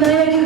ganha